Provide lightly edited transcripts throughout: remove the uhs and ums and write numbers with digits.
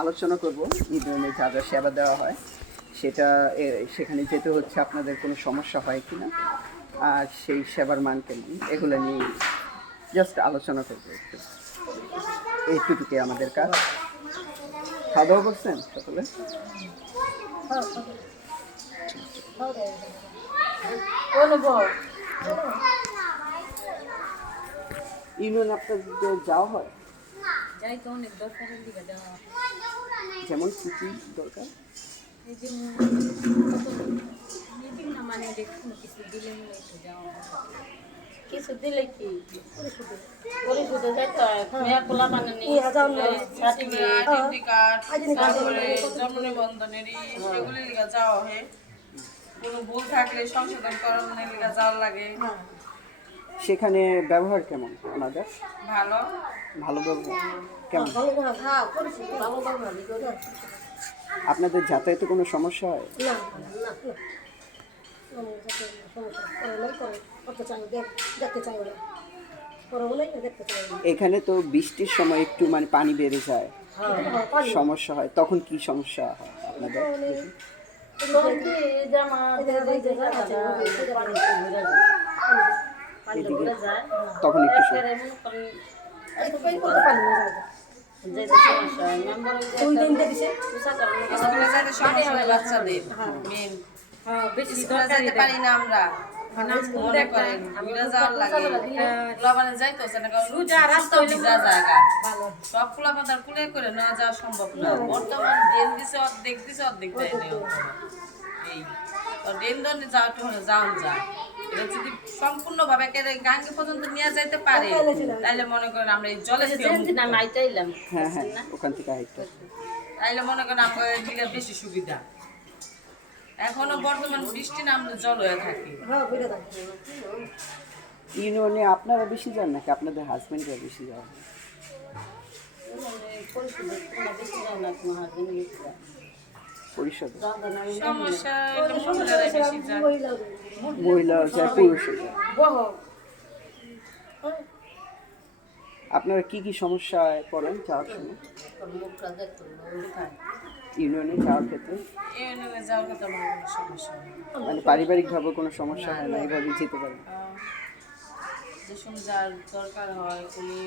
আলোচনা করব ইউনিয়নে যা যা সেবা দেওয়া হয় সেটা সেখানে যেতে হচ্ছে আপনাদের কোনো সমস্যা হয় কি না, আর সেই সেবার মান কেমন, এগুলো নিয়ে জাস্ট আলোচনা করবো একটু। এইটুকুই আমাদের কাজ। খাওয়া দাওয়া করছেন সকলে? ইউনিয়ন আপনাদের যাওয়া হয়? যাই তো অনেক দরকারের দিকে যাওয়া। যেমন কি কি দরকার? এই যে মিটিং না মানে দেখুন কিছু দিলে মনে একটু যাওয়া কিছু দিলে কি পরিশুদ্ধে যাইতে হয়। মেয়া পোলা মানে নেই তারপরে জন্ম নিবন্ধনেরই এগুলির লিগা যাওয়া হয়। কোনো ভুল থাকলে সংশোধন করানোর লিগা যাওয়া লাগে। সেখানে ব্যবহার কেমন ওনাদের? ভালো ভালো ব্যবহার কেমন? আপনাদের যাতায়াতে কোনো সমস্যা হয়? এখানে তো বৃষ্টির সময় একটু মানে পানি বেড়ে যায়, সমস্যা হয়, তখন কি সমস্যা হয় আপনাদের? তখন একটু বাচ্চাদের মেন স্কুলে যেতে পারি না আমরা, মনে করেন ঘুরে যাওয়ার লাগে। পোলাপানে যাইতেছে না, কারণ রাস্তা ভিজা জায়গা, সব পোলাপান কুলে করে নেওয়া যাওয়া সম্ভব না। বর্তমান ড্রেন দিছে অর্ধেক, দিছে অর্ধেক দেয় না। এই ড্রেন ধরে যাওয়া একটু হলে যাওয়া যায়। এটা যদি সম্পূর্ণভাবে গাঙ্গে পর্যন্ত নিয়ে যাইতে পারে তাহলে মনে করেন আমরা এই জলের হ্যাঁ হ্যাঁ ওখান থেকে হাইটটা, তাইলে মনে করেন আমাদের দিকে বেশি সুবিধা। এখনো বর্তমান বৃষ্টি নামলে জল হয়ে থাকে। ইউনিয়নে আপনারা বেশি যান নাকি আপনাদের হাজবেন্ডরা বেশি যান? পরিষদ সমস্যা মহিলারা বেশি যায়, মহিলাও যায়, পুরুষও যায়। আপনারা কি কি সমস্যায় পড়েন যাওয়ার সময় ইউনিয়নে যাওয়ার ক্ষেত্রে? ইউনিয়নে যাওয়ার কথা আমার কোনো সমস্যা নেই। মানে পারিবারিকভাবে কোনো সমস্যা হয় না, এইভাবেই যেতে পারেন? যে সময় যার দরকার হয় উনি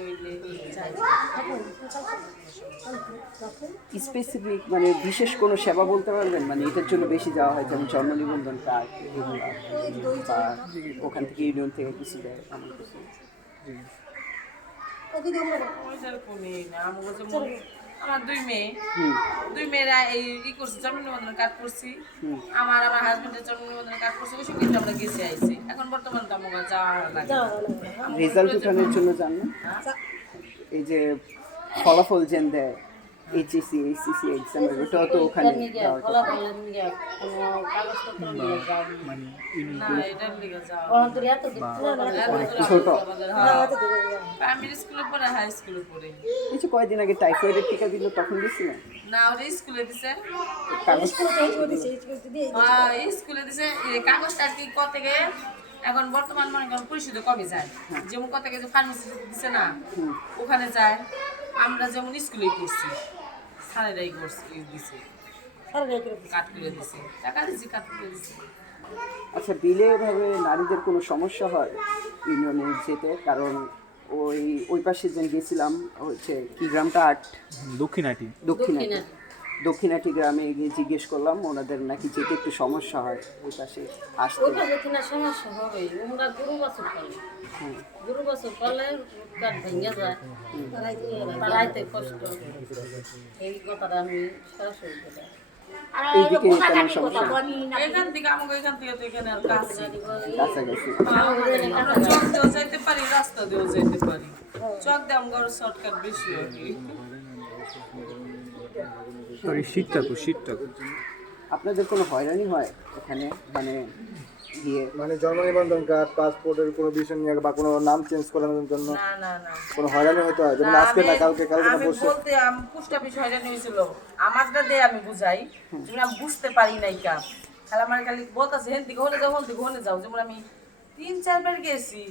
যাই। স্পেসিফিক মানে বিশেষ কোনো সেবা বলতে পারবেন, মানে এটার জন্য বেশি যাওয়া হয়, যেমন জন্ম নিবন্ধন কার্ড বা ওখান থেকে ইউনিয়ন থেকে কিছু দেয় এমন কিছু? আমার দুই মেয়েরা এই করছে, জন্ম নিবন্ধন কার্ড করছি। আমার হাজবেন্ডের জন্ম নিবন্ধন কার্ড করছি, ওই সুবিধা আমরা গেছে আইছি। এখন বর্তমান তো আমার যাওয়া লাগে। রেজাল্ট উঠানোর জন্য জান না, এই যে ফলাফল যেন দেয় এইচএসসি এইচসিসি এক্সাম, ওটাও তো ওখানে যাওয়ার কথা। ছোট প্রাইমারি স্কুলে পড়ে, হাই স্কুলে পড়ে। কিছু কয়েকদিন আগে টাইফয়েডের টিকা দিল, তখন দিয়েছিলেন? না, ওরা স্কুলে দিছে, কাগজ স্কুলে দিছে কাগজটা কি কত থেকে। এখন বর্তমান মনে করেন পরিশোধে কমে যায়, যেমন কত থেকে ফার্মেসি দিছে না ওখানে যায়। আমরা যেমন স্কুলে করছি, স্যারেরাই করছি, দিছে কাট করে দিছে, টাকা দিছি, কাট করে দিছে। আচ্ছা, বিলে এভাবে নারীদের কোনো সমস্যা হয় ইউনিয়নে যেতে? কারণ ওই পাশে যে গেছিলাম হচ্ছে কি গ্রামটা, দক্ষিণাটি গ্রামে গিয়ে জিজ্ঞেস করলাম, ওনাদের নাকি যেতে একটু সমস্যা হয় ওই পাশে আসতে। সমস্যা হবে, ওরা গরু বাছুর পালে, গরু বাছুর পালে কাঠ ভেঙে যায়, পালাইতে কষ্ট। এই কথাটা আমি সরাসরি বলি। এইদিকে তেমন সমস্যা এখান থেকে আমাকে এখান থেকে তো এখানে আর কাছে কাছাকাছি। আমরা চক দিয়েও যাইতে পারি, রাস্তা দিয়েও যাইতে পারি। চক দিয়ে আমার শর্টকাট বেশি আর কি। আপনাদের কোনো হয়রানি হয় এখানে, মানে গিয়ে মানে জন্ম নিবন্ধন কার্ড, পাসপোর্টের কোনো বিষয় নিয়ে বা কোনো নাম চেঞ্জ করানোর জন্য না কোনো হয়রানি হতে হয়? যেমন আজকে না কালকে না আমি বসে বলতে আমি পোস্ট অফিস হয়রানি হয়েছিল, আমারটা দিয়ে আমি বুঝাই, যেমন আমি বুঝতে পারি নাই কা খালি আমার খালি বলতেছে হেন দিকে হলে যাও, হন দিকে হলে যাও। যেমন আমি 3-4 বার গেছি,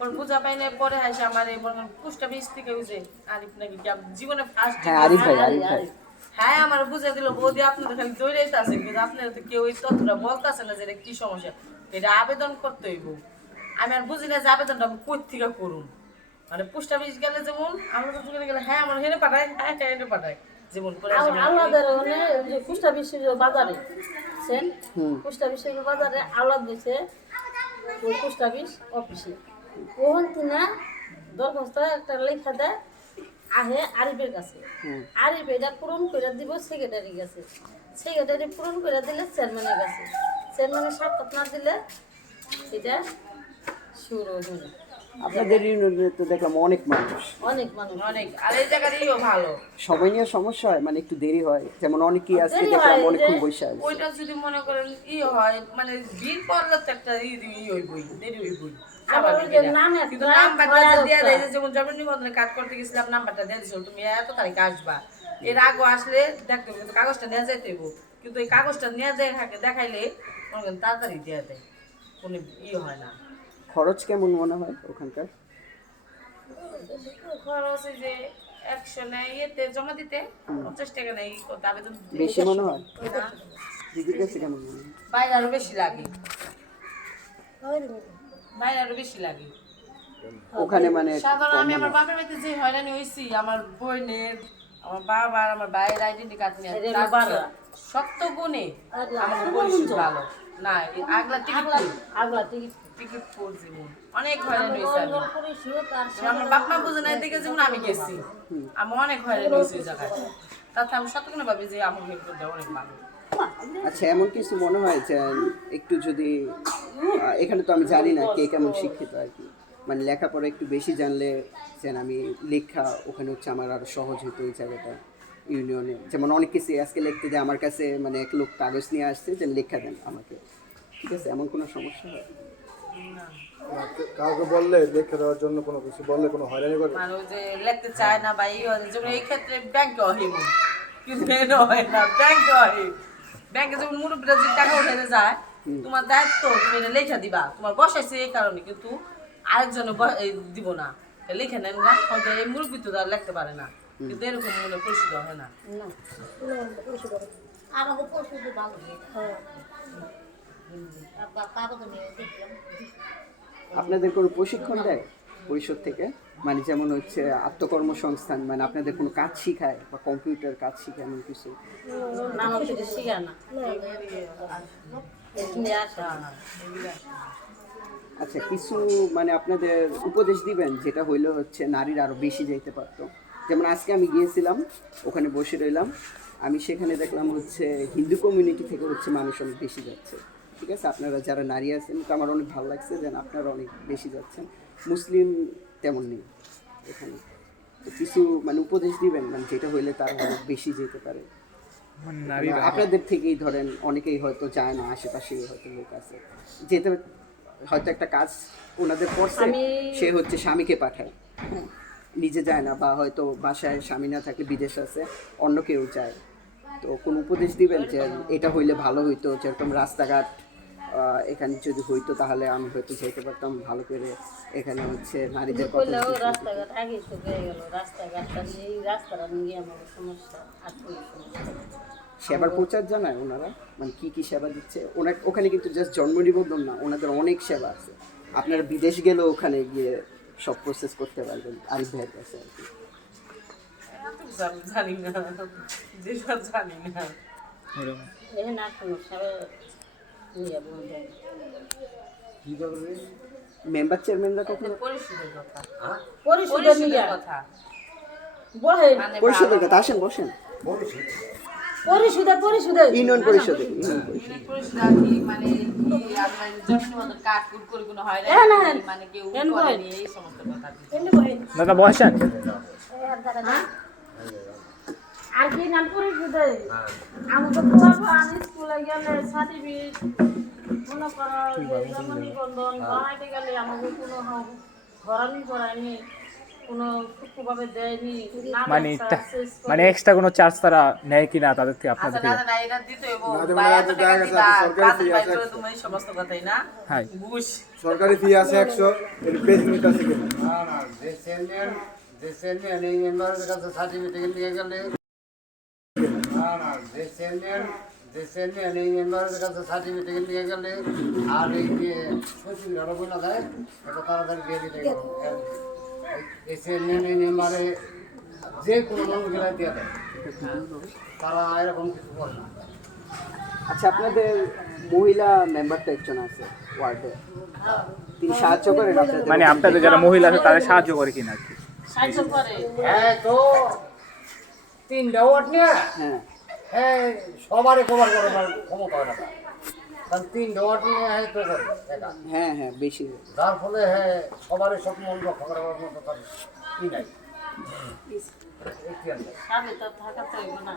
পরে বুঝা পাই না পরে হাসে আমার এই পুষ্টা বীজ থেকে হয়েছে আরিফ নাকি জীবনে ফার্স্ট হ্যাঁ আরিফ ভাই হ্যাঁ আমার বুঝে দিল বৌদি আপনাদের খালি দৌড়াইতে আছে কিন্তু আপনারা তো কেউ এই তথ্যটা বলতেছে না যে এটা কি সমস্যা এটা আবেদন করতে হইব আমি আর বুঝি না যে আবেদনটা আমি কই থেকে করুন মানে পোস্ট অফিস গেলে যেমন আমরা তো গেলে হ্যাঁ আমার হেরে পাঠায় হ্যাঁ হেরে পাঠায় যেমন করে আমাদের ওখানে পোস্ট অফিসের বাজারে সেন পোস্ট অফিসের বাজারে আওলাদ দিয়েছে ওই পোস্ট অফিস অফিসে ওখান থেকে দরখাস্ত একটা লেখা দেয় আহে আরিফের কাছে আরিফ এটা পূরণ করে দিব সেক্রেটারির কাছে সেক্রেটারি পূরণ করে দিলে চেয়ারম্যানের কাছে চেয়ারম্যানের সাক্ষাৎ না দিলে এটা শুরু হলো আপনাদের ইউনিয়নে তো দেখলাম অনেক মানুষ অনেক মানুষ অনেক আর এই জায়গাটাইও ভালো সবাই নিয়ে সমস্যা হয় মানে একটু দেরি হয় যেমন অনেকেই আজকে দেখলাম অনেকক্ষণ বসে আছে ওইটা যদি মনে করেন হয় মানে ভিড় পড়লে তো একটা হইবই দেরি হইবই কিন্তু নাম্বারটা দিয়ে দেয় যেমন জমি নিবন্ধনে কাট করতে গেছিলাম নাম্বারটা দিয়ে দিছিল তুমি এত তারিখে আসবা এর আগে আসলে দেখতে হবে কিন্তু কাগজটা নিয়ে যাইতে হইব কিন্তু এই কাগজটা নিয়ে দেখাইলে মনে করেন তাড়াতাড়ি দিয়ে দেয় কোনো হয় না খরচ কেমন মনে হয় ওখানকার খরচ যে 100 নেয় ইয়েতে জমা দিতে 50 টাকা নেই আবেদন বেশি মনে হয় দিদির কাছে কেমন মনে হয় বাইরে আরো বেশি লাগে বাইরে আরো বেশি লাগে ওখানে মানে সাধারণ আমি আমার বাবার বাড়িতে যে হয়রানি হয়েছি আমার বোনের আমার বাবার আমার ভাইয়ের আইডেন্টি কার্ড নিয়ে সত্য গুণে আমার পরিস্থিতি ভালো না আগলা টিকিট টিকিট পড়ছি অনেক হয়রানি হয়েছে আমার বাপ মা বুঝে নাই দেখে যেমন আমি গেছি আমি অনেক হয়রানি হয়েছি ওই জায়গায় তাতে আমি সত্য গুণে ভাবি যে আমার হেল্প করতে অনেক ভালো আচ্ছা এমন কিছু মনে হয় যে একটু যদি এখানে তো আমি জানি না কে কেমন শিক্ষিত আর কি মানে লেখাপড়া একটু বেশি জানলে যেন আমি লেখা ওখানে হচ্ছে আমার আরো সহজ হতো ওই জায়গাটা ইউনিয়নে যেমন অনেক কিছু আজকে লিখতে যে আমার কাছে মানে এক লোক কাগজ নিয়ে আসছে যে লেখা দেন আমাকে ঠিক আছে এমন কোনো সমস্যা হয় কাউকে বললে দেখে দেওয়ার জন্য কোনো কিছু বললে কোনো হয়রানি করে মানে ওই যে লিখতে চায় না বা যেমন এই ক্ষেত্রে ব্যাংকে অহিম কিন্তু এনে হয় না ব্যাংকে অহিম ব্যাংকে যেমন মুরব্বীরা যে টাকা উঠাতে যায় তোমার দায়িত্ব তুমি এটা লেখা দিবা তোমার বসাইছে এই কারণে কিন্তু আরেকজনে দিব না লিখে নেন না হয়তো এই মুরব্বী তো তারা লিখতে পারে না কিন্তু এরকম মনে পরিচিত হয় না আমাদের পরিস্থিতি ভালো আপনাদের কোনো প্রশিক্ষণ দেয় পরিষদ থেকে মানে যেমন হচ্ছে আত্মকর্মসংস্থান মানে আপনাদের কোনো কাজ শিখায় বা কম্পিউটার কাজ শিখায় এমন কিছু না আমাদের শিখায় না আচ্ছা কিছু মানে আপনাদের উপদেশ দিবেন যেটা হইলে হচ্ছে নারীরা আরো বেশি যাইতে পারতো যেমন আজকে আমি গিয়েছিলাম ওখানে বসে রইলাম আমি সেখানে দেখলাম হচ্ছে হিন্দু কমিউনিটি থেকে হচ্ছে মানুষ অনেক বেশি যাচ্ছে ঠিক আছে আপনারা যারা নারী আছেন তো আমার অনেক ভালো লাগছে যেন আপনারা অনেক বেশি যাচ্ছেন মুসলিম তেমন নেই এখানে তো কিছু মানে উপদেশ দিবেন মানে যেটা হইলে তারা অনেক বেশি যেতে পারে আপনাদের থেকেই ধরেন অনেকেই হয়তো যায় না আশেপাশে হয়তো লোক আছে যেতে হয়তো একটা কাজ ওনাদের পড়ছে সে হচ্ছে স্বামীকে পাঠায় নিজে যায় না বা হয়তো বাসায় স্বামী না থাকলে বিদেশ আছে অন্য কেউ যায় তো কোন উপদেশ দিবেন যে এটা হইলে ভালো হইতো যেরকম রাস্তাঘাট এখানে যদি হইতো তাহলে আমি হয়তো যেতে পারতাম ভালো করে এখানে হচ্ছে নারীদের কথা রাস্তাঘাট আগে শুকিয়ে গেল রাস্তাঘাটটা নিয়ে রাস্তাটা নিয়ে আমার সমস্যা আর সেবার প্রচার জানায় ওনারা মানে কি কি সেবা দিচ্ছে ওখানে কিন্তু জাস্ট জন্ম নিবন্ধন না ওনাদের অনেক সেবা আছে আপনারা বিদেশ গেলেও ওখানে গিয়ে সব প্রসেস করতে পারবেন আরিফ ভাইয়ের কাছে আর কি জানি না যেসব জানি না এখানে আর কোনো সেবা নিয়ে মেম্বার চেয়ারম্যানরা কখনো পরিষদের কথা পরিষদের কথা বহেন পরিষদের কথা আসেন বসেন পরিষদে ইউনিয়ন পরিষদে মানে কাঠ কুট করে কোনো হয় না মানে কেউ করেনি এই সমস্ত কথা দাদা বসেন আর কি নাম পরিষদে আমাদের পোলাপান স্কুলে গেলে সার্টিফিকেট মনে করো জন্ম নিবন্ধন বানাইতে গেলে আমাকে কোনো ঘরানি করায়নি কোনো সূক্ষ্মভাবে দেয়নি না মানে ব্যবসা শেষ করে- মানে এক্সট্রা কোনো চার্জ তারা নেয় কিনা তাদের থেকে আচ্ছা আপনাদের না থেকে? না এটা দিতে হইব না, যেমন বাইরে আপনার তো টাকা দেখা গেছে দিবা সরকারি কাজের fee বাইরে আছে করে তুমি এই সমস্ত কথাই না হ্যাঁ ঘুষ সরকারি ফি আছে 100 এর পেজ নিতে আছে কিনা না না যে চেয়ারম্যান এই মেম্বারের কাছে সার্টিফিকেট নিয়ে গেলে না না যে চেয়ারম্যান এই মেম্বারের কাছে সার্টিফিকেট নিয়ে গেলে আর এই যে সচিব আরো বলে দেয় এটা তাড়াতাড়ি দিয়ে দিতে হবে। এই চেয়ারম্যান এই মেম্বারে যে কোনো মানুষগুলা দিয়ে দেয় তারা এরকম কিছু করে না। আচ্ছা, আপনাদের মহিলা মেম্বার তো একজন আছে ওয়ার্ডে, তিনি সাহায্য করেন আপনাদের? মানে আপনাদের যারা মহিলা আছে তাদের সাহায্য করে কিনা আর কি? সাহায্য করে হ্যাঁ তো 3টা ওয়ার্ড নিয়ে হ্যাঁ, হ্যাঁ সবারই কভার করার ক্ষমতা হয় না, কারণ 3টা ওয়ার্ড নিয়ে হ্যাঁ তো করে একা, হ্যাঁ, হ্যাঁ, বেশি। যার ফলে হ্যাঁ সবারই সব মন রক্ষা করার মতো তার ই নাই। সাথে তো থাকাতে হইব না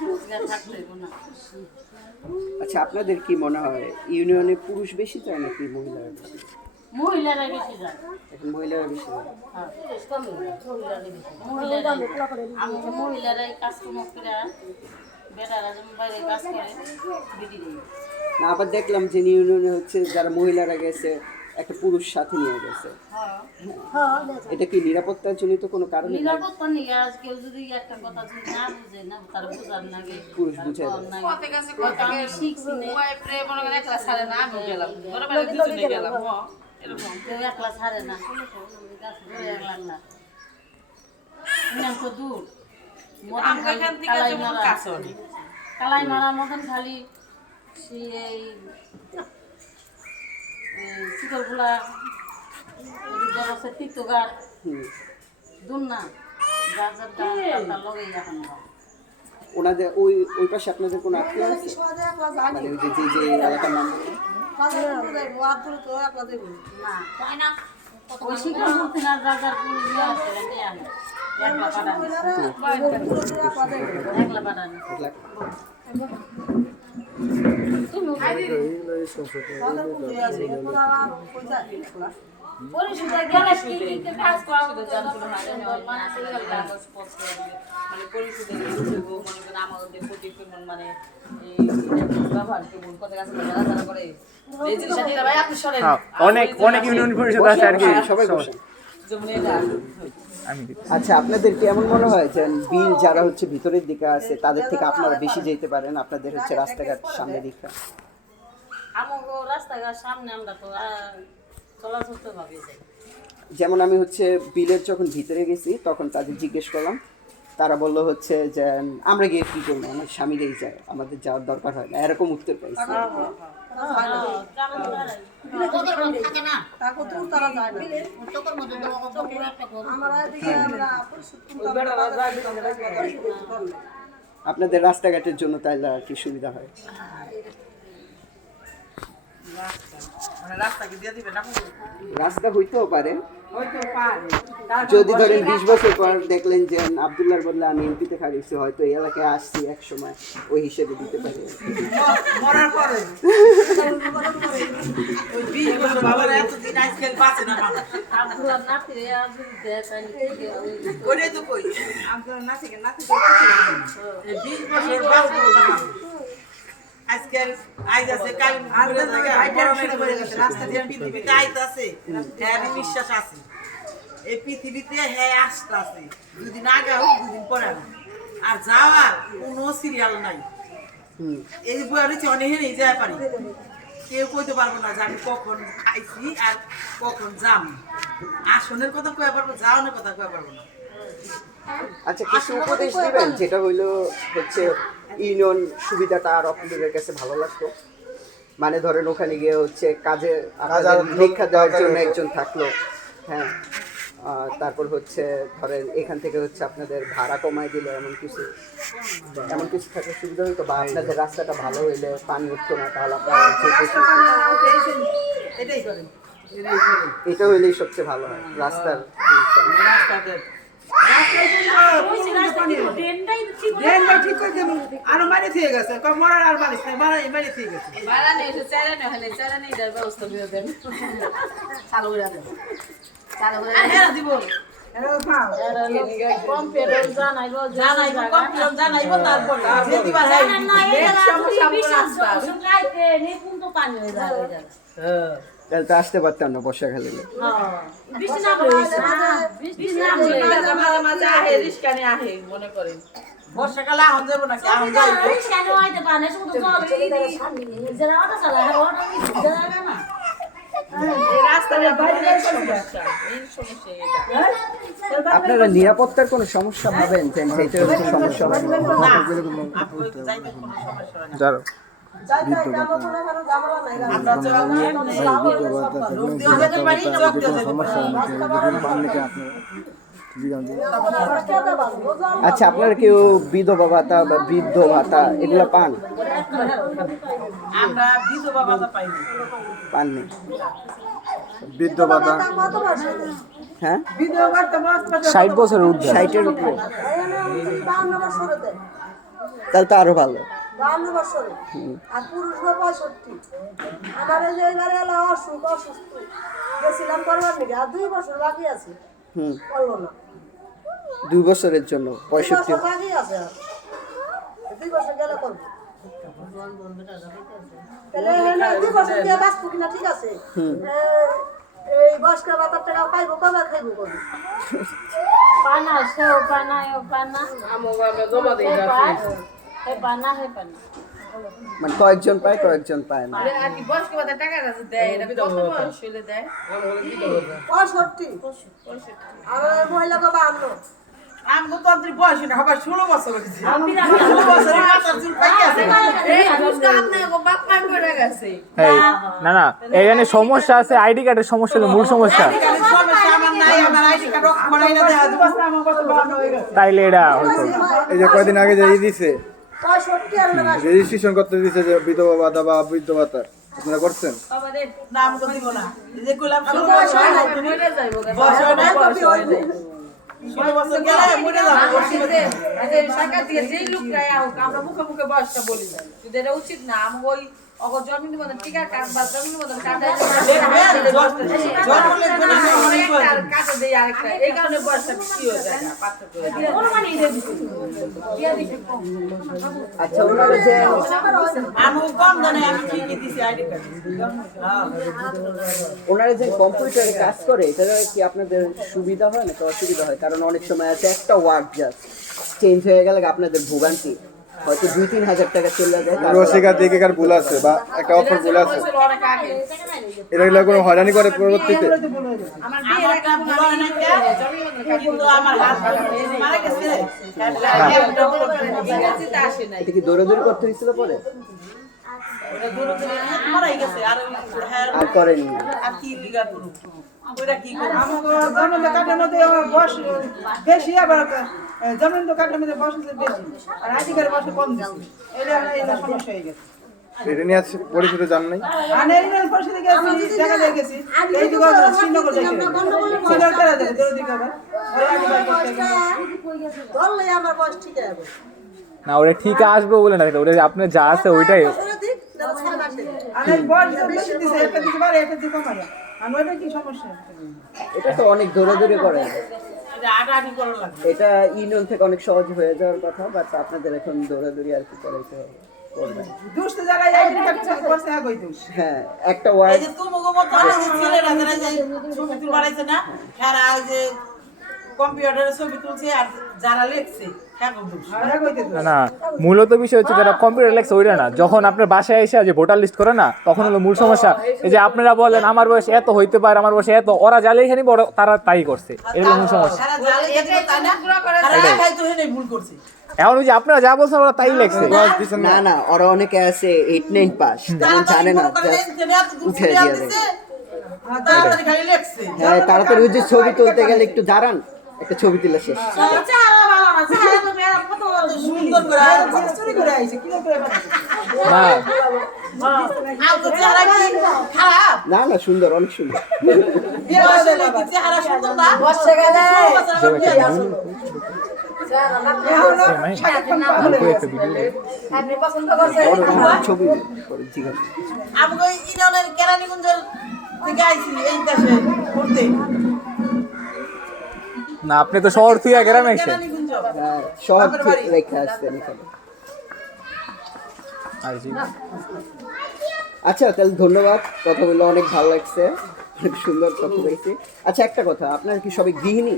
রোজগার থাকতে হইব না আচ্ছা, আপনাদের কি মনে হয় ইউনিয়নে পুরুষ বেশি যায় নাকি মহিলারা বেশি? মহিলারা বেশি যায় এখন মহিলারা বেশি যায়। হ্যাঁ, মহিলারাই কাজকর্ম করে বেটারা যেমন বাইরে কাজ করে বিধি নেই না, আবার দেখলাম যে ইউনিয়নে হচ্ছে যারা মহিলারা গেছে একটা পুরুষ সাথে নিয়ে গেছে। এটা কি নিরাপত্তার জনিত কোনো কারণে? নিরাপত্তা নিয়ে আজ কেউ যদি একটা কথা যদি না বুঝে না তার বুঝার নাকি পুরুষ বুঝে কত কাছে হয়তো আমি শিখছি না ওয়াই প্রে মনে করে একলা ছাড়ে না আমি গেলাম ঘরে বাইরে দুজনে গেলাম এরকম কেউ একলা ছাড়ে না একলা না তো দূর আমরা এখান থেকে যেমন কাছে অনেক কালাই মারার মতন খালি এই শিকড়গুলা তীর্থগার দুন না যার যার লগেই এখন ওনাদের ওই পাশে আপনাদের কোনো আত্মীয় আছে? মানে ওই যে এলাকার নাম বললেন? না ওই শিকড় বলতে না যার যার ইয়ে আছে রেটে আনে একলা বাড়ানো পরিশুদ্ধ গেলে কি কি কাজ করা হবে মানে পরিশুদ্ধ মনে করেন আমাদের প্রতিক্রমণ মানে এই ব্যবহার কেমন কত কাছে যারা করে এই জিনিসটা নিয়ে ভাই আপনি সরেন হ্যাঁ, অনেক ইউনিয়ন পরিষদ আছে আর কি। সবাই বসেন। যেমন এটা আমি দিচ্ছি। আচ্ছা, আপনাদের কি এমন মনে হয় যে বিল যারা হচ্ছে ভিতরের দিকে আছে তাদের থেকে আপনারা বেশি যেতে পারেন আপনাদের হচ্ছে রাস্তাঘাট সামনে দিকে? আমাগো রাস্তাঘাট সামনে আমরা তো চলাচল তো ভাবে যাই যেমন আমি হচ্ছে বিলের যখন ভিতরে গেছি তখন তাদের জিজ্ঞেস করলাম, তারা বললো হচ্ছে যে আমরা গিয়ে কী করবো, আমার স্বামীরাই যায়, আমাদের যাওয়ার দরকার হয় না, এরকম উত্তর পাইছি। আপনাদের রাস্তাঘাটের জন্য তাইলে আর কি সুবিধা হয়? মানে রাস্তা কি দিয়ে দিবে না রাস্তা হইতেও পারে, যদি ধরেন 20 বছর পর দেখলেন যে আব্দুল্লাহর বদলে আমি এমপিতে খাইছি, হয়তো এই এলাকায় আসছি এক সময়, ওই হিসেবে দিতে পারি। মরার পরে ওই 20 বছর বাবার এতদিন আজকাল বাঁচে না মানুষ আব্দুল্লাহ নাতিরে আজ দেয় তাই ওইটাই তো কই আমরা নাতি এই 20 বছর বাঁচবো না আজকাল আইজ আছে কাল ঘুরে জায়গা রাস্তা দিয়ে পৃথিবীতে আইতাছে হ্যাঁ বিশ্বাস আছে এই পৃথিবীতে হ্যাঁ আসতাছে দুদিন আগে হোক দুদিন পরে হোক আর যাওয়ার কোনো সিরিয়াল নাই এই বইয়ারিতে অনেক নেই যায় পারি কেউ কইতে পারবো না যে আমি কখন খাইছি আর কখন যাম আসনের কথা কয়ে পারবো যাওয়ানোর কথা কয়ে পারবো না আচ্ছা, কিছু উপদেশ দিবেন যেটা হইলো হচ্ছে ইউনিয়ন সুবিধাটা আর আপনাদের কাছে ভালো লাগতো? মানে ধরেন ওখানে গিয়ে হচ্ছে কাজে লেখা দেওয়ার জন্য একজন থাকলো, হ্যাঁ, তারপর হচ্ছে ধরেন এখান থেকে হচ্ছে আপনাদের ভাড়া কমাই দিল, এমন কিছু থাকলে সুবিধা হইতো, বা আপনাদের রাস্তাটা ভালো হইলে পানি উঠতো না, তাহলে আপনারা এটাই করেন এটা হইলেই সবচেয়ে ভালো হয় রাস্তার। আরো মারি থেকে গেছে মরার আর মারিস নাই মারি থেকে গেছে বাড়ানো এসে চালানো হলে চালানোর ব্যবস্থা করে দেন চালু করে দেন আর হেরা দিব কম্পিউটার জানাইবো জানাইবো কম্পিউটার জানাইবো তারপরে যে দিবা যাই শুকাইতে নি কিন্তু পানি হয়ে যায় ওই জায়গা তাহলে তো আসতে পারতাম না বর্ষাকালে। বৃষ্টি না হইছে বৃষ্টি না হইছে মাঝে মাঝে আহে রিস্কা নিয়ে আহে মনে করেন বর্ষাকালে আহন যাবো নাকি আহন যাইবো কেন হইতে পারে শুধু জল যারা অটো চালায় অটো জায়গা না এই রাস্তাটা বাইরে সমস্যা মেইন সমস্যা এটা আপনারা নিরাপত্তার কোনো সমস্যা পাবেন যে সেইটার কোনো সমস্যা হবে না? আপনি যাইতে কোনো সমস্যা হয় না যারা আমরা আচ্ছা, আপনারা কেউ বিধবা ভাতা বা বৃদ্ধ ভাতা এগুলো পান? আমরা বিধবা ভাতা পাইনি পাননি? বৃদ্ধ ভাতা হ্যাঁ, 60 বছরের ঊর্ধ্বে 60-এর উপরে, তাহলে তো আরো ভালো। 52 বছরে আর পুরুষ 65। আমার এই যে এবারে এলো অসুস্থ গেছিলাম করবার নাকি আর 2 বছর বাকি আছে। করলো না 2 বছরের জন্য 2 65। বছর বাকি আছে আর 2 বছর গেলে করবো তাহলে 2 বছর দিয়ে বাঁচবো কিনা ঠিক আছে। এই বয়স্ক ভাতার টাকা পাইবো কবে খাইবো কবে পানা সেও পানা ও পানা আমরা জমা দিই হে পানা হে পানা মানে কয়েকজন পায় কয়েকজন পায় না। আর কি বয়স্ক ভাতা টাকা আছে দেয় এটা কত বয়স হইলে দেয় 65 আর মহিলাকে 52। আমগো তো অন্তরি বয়স না হবার 16 বছর হইছে 16 বছরে মাথার চুল পাইকে আছে এই বুঝটা আপনি বাপ মা করে গেছে এই না না এখানে সমস্যা আছে, আইডি কার্ডের সমস্যা হলো মূল সমস্যা। সমস্যা আমার নাই আমার আইডি কার্ড করাই না দেয়া দিব আমার কত বানো হয়ে গেছে তাইলে এটা হয়তো এই যে কয়দিন আগে যে দিছে 65 আর রেজিস্ট্রেশন করতে দিছে যে বিধবা ভাতা বা বৃদ্ধ ভাতা, আপনারা করছেন? নাম কো দিব না এই যে কইলাম 16 বছর মরে যাইবো বয়স হয় নাই 16 বছর গেলে মরে যাবো এই টাকা দিয়ে যেই লোকরাই আউক আমরা মুখে মুখে বয়সটা বলি যদি এটা উচিত না আমি ওই অগর জন্ম নিবন্ধন টিকা কার্ড বা জন্ম নিবন্ধন কার্ড কাটে দেই আরেকটা এই কারণে বয়সটা বেশি হয়ে যায় পার্থক্য হয়ে যায় আচ্ছা, ওনারা যে আমি কম জানি আমি ঠিকই দিছি আইডি কার্ড ওনারা যে কম্পিউটারে কাজ করে এটা কি আপনাদের সুবিধা হয় নাকি অসুবিধা হয়? কারণ অনেক সময় আছে একটা ওয়ার্ড জাস্ট চেঞ্জ হয়ে গেলে আপনাদের ভোগান্তি, হয়তো 2-3 হাজার টাকা চলে যায়। রসিকার দিকে কার ভুল আছে বা একটা অফার ভুল আছে, অনেক আগে এটা গুলো কোনো হয়রানি করে পরবর্তীতে? আমার বিয়ের একটা ভুল হয় না কিন্তু আমার হাত মারা গেছে ইংরেজিতে আসে নাই এটা কি দৌড়াদৌড়ি করতে হয়েছিল পরে? ওটা দূরে দূরে মারাই গেছে আর হ্যাঁ আর করেনি? আর কি লিগা করব ওইটা কি করব আমাকে জন্ম কাটার মধ্যে বয়স বেশি আবার জন্ম কাটার মধ্যে বয়স বেশি আর আইডি কার্ডের বয়স কম দিচ্ছে এটা সমস্যা হয়ে গেছে। এটা নিয়ে আছে পরিচিত জান নাই? আমি এই পরিস্থিতি গেছি জায়গা দিয়ে গেছি এই দিকে শ্রীনগর যাইছি শ্রীনগর করে দেয় দূর দিকে আবার ধরলে আমার বয়স ঠিক হবে না ওটা ঠিক আসবে বলে না, ওটা আপনার যা আছে ওইটাই। দিক না 6 মাসে আমি বয়স বেশি দিছে একটা দিতে পারে একটা দিতে পারে আমি ওইটা কি সমস্যা? এটা তো অনেক দৌড়াদৌড়ি করে, এটা আটাআটি করা লাগে এটা ইউনিয়ন থেকে অনেক সহজ হয়ে যাওয়ার কথা, বাট আপনাদের এখন দৌড়াদৌড়ি আর কি করাইতে হবে। করবেন। দুষ্ট জায়গায় আইডি কার্ড করতে আগই দোষ হ্যাঁ, একটা এই ওয়ার্ড যে তুমি গো মত ছেলেরা যারা যে ছবি তুল বানাইছে না হ্যাঁ আর যে কম্পিউটারে ছবি তুলছে আর যারা লিখছে হ্যাঁ গো দোষ না না মূলত বিষয় হচ্ছে যারা কম্পিউটার লেখছে ওইটা না, যখন আপনার বাসায় এসে যে ভোটার লিস্ট করে না তখন হলো মূল সমস্যা। এই যে আপনারা বলেন আমার বয়স এত হইতে পারে, আমার বয়স এত, ওরা যা লেখেনি বড় তারা তাই করছে, এটা হলো মূল সমস্যা। যারা জালে যেতে তাই না তারা খাই তো হেনে ভুল করছে এখন ওই যে আপনারা যা বলছেন ওরা তাই লেখছে। না না, ওরা অনেকে আছে 8-9 পাস, তেমন জানে না, উঠে দিয়ে দেয়। তাড়াতাড়ি খালি লিখছে হ্যাঁ, তাড়াতাড়ি ওই যে ছবি তুলতে গেলে একটু দাঁড়ান, একটা ছবি তুলে শেষ। সুন্দর করে চুরি করে আইছে কি করে না আর তো চেহারা কি খারাপ না না, সুন্দর, অনেক সুন্দর। বিয়ে হইছে কি চেহারা সুন্দর না বসে গেলে আপনি পছন্দ করছেন ছবি করে জিজ্ঞাসা। আমি ওই ইউনিয়নের কেরানীগঞ্জের থেকে আইছি এই দেশে ঘুরতে না আপনি তো শহর থেকে গ্রামে এসেছেন। শহর থেকে রেখে আসছেন এখানে। আর জি আচ্ছা তাহলে ধন্যবাদ, কথা বলে অনেক ভালো লাগছে, অনেক সুন্দর কথা বলছি। আচ্ছা একটা কথা, আপনারা কি সবাই গৃহিণী,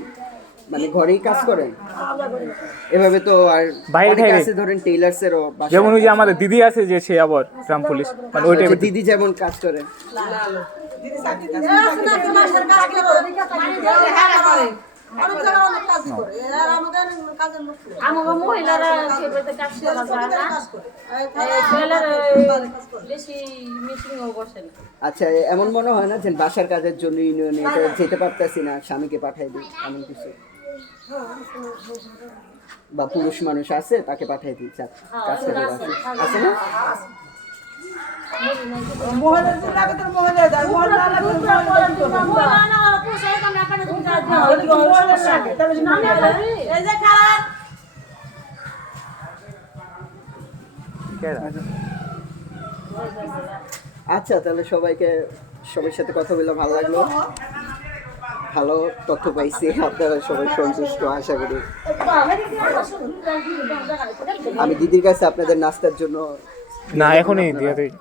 মানে ঘরেই কাজ করেন? এভাবে তো আর বাইরে অনেকে থেকে। আছে ধরেন টেইলার্সেরও বাসা। যেমন ওই যে আমাদের দিদি আছে যে সে আবার গ্রাম পুলিশ, মানে ওই আচ্ছা, টাইপের। দিদি যেমন কাজ করে। দিদি চাকরি করে, মাসের কাজ করে অনেক জায়গায় অনেক কাজ করে আর আমাদের কাজের লোক নেই। আমাকে মহিলারা সেগুলোতে কাজ করা যায় না, কাজ করে ছেলেরা বেশি মিটিংও বসে না। আচ্ছা এমন মনে হয় না যে বাসার কাজের জন্য ইউনিয়নে যেতে পারতেছি না, স্বামীকে পাঠাই দিই এমন কিছু? বা পুরুষ মানুষ আছে তাকে পাঠাই দিই কাজ করে আসে, আছে না? মহিলা যদি লাগে তো মহিলা যায়, মহিলা না লাগলে মহিলা দিতে হবে। মহিলা না পুরুষ এরকম এখানে তুমি যা দিও। ওই দিকে মহিলা লাগে, তাহলে না, না, না, এই যে খারাপ আচ্ছা তাহলে সবার সাথে কথা বলে ভালো লাগলো, ভালো তথ্য পাইছি, আপনারা সবাই সন্তুষ্ট আশা করি। আমি দিদির কাছে আপনাদের নাস্তার জন্য না এখনই দিয়ে দিই।